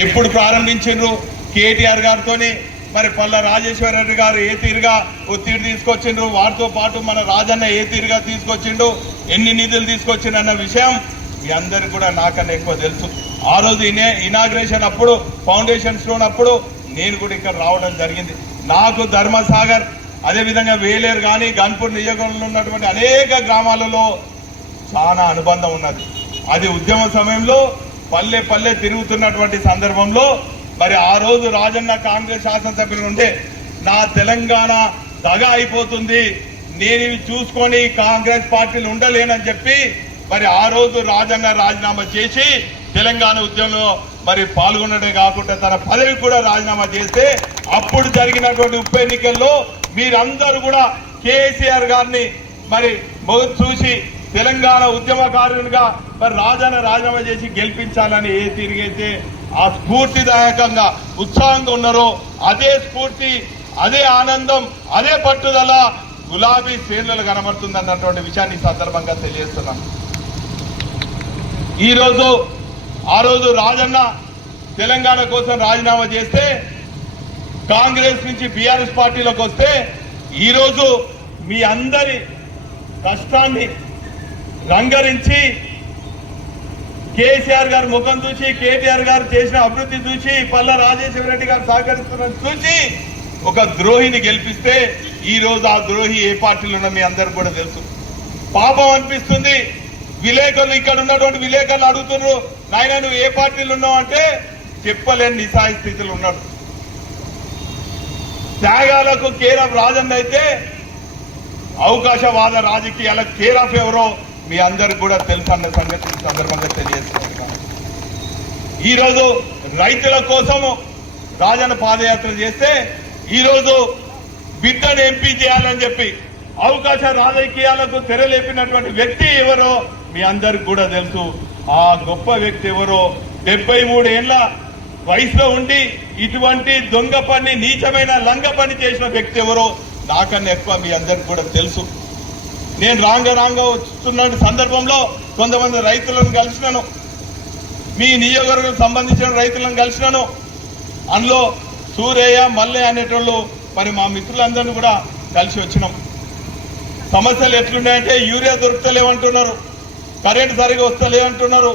ఎప్పుడు ప్రారంభించిండ్రు? కేటీఆర్ గారితో మరి పల్ల రాజేశ్వర రెడ్డి గారు ఏ తీరుగా ఒత్తిడి తీసుకొచ్చిండ్రు? వారితో పాటు మన రాజన్న ఏ తీరుగా తీసుకొచ్చిండు? ఎన్ని నిధులు తీసుకొచ్చిండు అన్న విషయం మీ అందరికి కూడా నాకన్నా ఎక్కువ తెలుసు. ఆ రోజు ఇనే ఇనాగ్రేషన్ అప్పుడు ఫౌండేషన్ స్టోన్ అప్పుడు నేను కూడా ఇక్కడ రావడం జరిగింది. నాకు ధర్మసాగర్ అదేవిధంగా వేలేరు కానీ గన్పూర్ నియోజకవర్గంలో ఉన్నటువంటి అనేక గ్రామాలలో చాలా అనుబంధం ఉన్నది. అది ఉద్యమ సమయంలో పల్లె పల్లె తిరుగుతున్నటువంటి సందర్భంలో మరి ఆ రోజు రాజన్న కాంగ్రెస్ శాసనసభ్యులు ఉంటే నా తెలంగాణ దగ అయిపోతుంది. నేను ఇవి చూసుకొని కాంగ్రెస్ పార్టీలు ఉండలేనని చెప్పి మరి ఆ రోజు రాజన్న రాజీనామా చేసి తెలంగాణ ఉద్యమంలో మరి పాల్గొనడే కాకుండా తన పదవి కూడా రాజీనామా చేస్తే అప్పుడు జరిగినటువంటి ఉప ఎన్నికల్లో మీరందరూ కూడా కేసీఆర్ గారిని మరి మొదలు చూసి తెలంగాణ ఉద్యమకారునిగా మరి రాజాను రాజీనామా చేసి గెలిపించాలని ఏ తిరిగైతే ఆ స్ఫూర్తిదాయకంగా ఉత్సాహంగా ఉన్నారో అదే స్ఫూర్తి అదే ఆనందం అదే పట్టుదల గులాబీ శ్రేణులు కనబడుతుంది అన్నటువంటి విషయాన్ని సందర్భంగా తెలియజేస్తున్నాం. ఈరోజు ఆ రోజు రాజన్న తెలంగాణ కోసం రాజీనామా చేస్తే కాంగ్రెస్ నుంచి బీఆర్ఎస్ పార్టీలోకి వస్తే ఈరోజు మీ అందరి కష్టాన్ని రంగరించి కేసీఆర్ గారు ముఖం చూసి కేటీఆర్ గారు చేసిన అభివృద్ధి చూసి పల్ల రాజేశ్వర రెడ్డి గారు సహకరిస్తున్నది చూసి ఒక ద్రోహిని గెలిపిస్తే ఈ రోజు ఆ ద్రోహి ఏ పార్టీలో ఉన్నా మీ అందరికి కూడా తెలుసు. పాపం అనిపిస్తుంది. విలేకరులు ఇక్కడ ఉన్నటువంటి విలేకరులు అడుగుతున్నారు నాయన నువ్వు ఏ పార్టీలు ఉన్నావు? అంటే చెప్పలేని నిసాయి స్థితిలో ఉన్నాడు. త్యాగాలకు కేర్ ఆఫ్ రాజన్న అయితే అవకాశవాద రాజకీయాలకు కేర్ ఎవరో మీ అందరికి కూడా తెలుసు అన్న సంగతి ఈ సందర్భంగా తెలియజేస్తున్నాను. ఈరోజు రైతుల కోసము రాజన్న పాదయాత్ర చేస్తే ఈరోజు బిడ్డను ఎంపీ చేయాలని చెప్పి అవకాశ రాజకీయాలకు తెరలేపినటువంటి వ్యక్తి ఎవరో మీ అందరికి కూడా తెలుసు. ఆ గొప్ప వ్యక్తి ఎవరో డెబ్బై మూడేళ్ళ వయసులో ఉండి ఇటువంటి దొంగ పని నీచమైన లంగ పని చేసిన వ్యక్తి ఎవరో నాకన్నా ఎక్కువ మీ అందరికి కూడా తెలుసు. నేను రాంగ రాంగ వస్తున్న సందర్భంలో కొంతమంది రైతులను కలిసినాను. మీ నియోజకవర్గం సంబంధించిన రైతులను కలిసినాను. అందులో సూరయ్య మల్లె అనేటోళ్ళు మరి మా మిత్రులందరినీ కూడా కలిసి వచ్చినాం. సమస్యలు ఎట్లున్నాయంటే యూరియా దొరుకుతలేవంటున్నారు. కరెంట్ సరిగా వస్తలేవంటున్నారు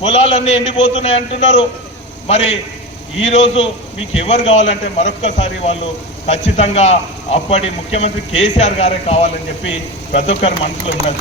పొలాలన్నీ ఎండిపోతున్నాయి అంటున్నారు మరి ఈరోజు మీకు ఎవరు కావాలంటే మరొక్కసారి వాళ్ళు ఖచ్చితంగా అప్పటి ముఖ్యమంత్రి కేసీఆర్ గారే కావాలని చెప్పి ప్రతి ఒక్కరి మనసులో ఉన్నది.